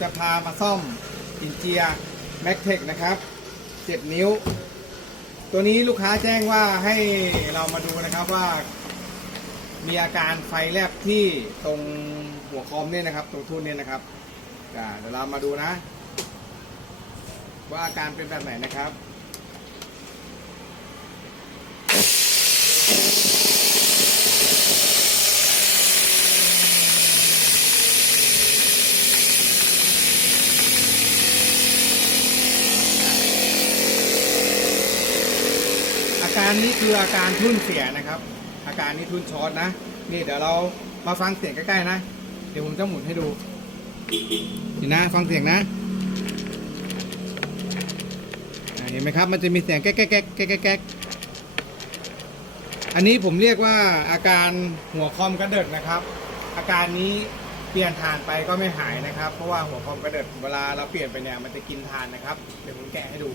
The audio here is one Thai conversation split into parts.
จะพามาซ่อมอินเจียแม็กเทคนะครับ 7 นิ้ว ตัวนี้ลูกค้าแจ้งว่าให้เรามาดูนะครับว่า มีอาการไฟแลบที่ตรงหัวคอมเนี่ยนะครับ ตรงทุ่นเนี่ยนะครับเดี๋ยวเรามาดูนะ ว่าอาการเป็นแบบไหนนะครับ การนี้คืออาการทุ่นเสียนะครับ อาการนี้ทุ่นช็อตนะ นี่เดี๋ยวเรามาฟังเสียงใกล้ๆนะ เดี๋ยวผมจะหมุนให้ดูนี่นะฟังเสียงนะเห็นไหมครับ มันจะมีเสียงแก๊กแก๊กแก๊กแก๊กแก๊กแก๊กอันนี้ผมเรียกว่าอาการหัวคอมกระเดิดนะครับ อาการนี้เปลี่ยนฐานไปก็ไม่หายนะครับ เพราะว่าหัวคอมกระเดิดเวลาเราเปลี่ยนไปเนี่ยมันจะกินฐานนะครับ เดี๋ยวผมแกะให้ดู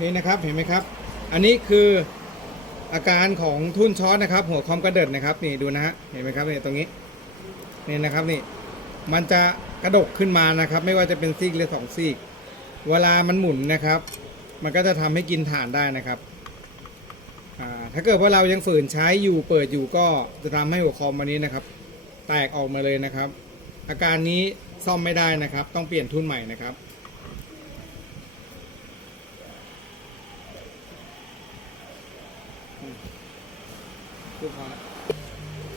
นี่นะครับเห็นไหมครับ อันนี้คืออาการของทุ่นช็อตนะครับ หัวคอมกระเดิดนะครับนี่ดูนะฮะเห็นไหมครับนี่ตรงนี้นี่นะครับนี่มันจะกระดกขึ้นมานะครับ ไม่ว่าจะเป็นซีกหรือสองซีก เวลามันหมุนนะครับ มันก็จะทำให้กินฐานได้นะครับถ้าเกิดว่าเรายังฝืนใช้อยู่เปิดอยู่ก็จะทำให้หัวคอมอันนี้นะครับ แตกออกมาเลยนะครับ อาการนี้ซ่อมไม่ได้นะครับ ต้องเปลี่ยนทุ่นใหม่นะครับ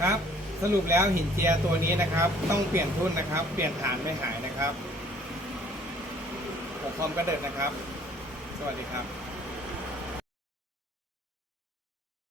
ครับสรุปแล้วหินเจียตัวนี้นะครับ ต้องเปลี่ยนทุ่นนะครับ เปลี่ยนฐานไม่หายนะครับผมคอมกระเดิดนะครับ สวัสดีครับ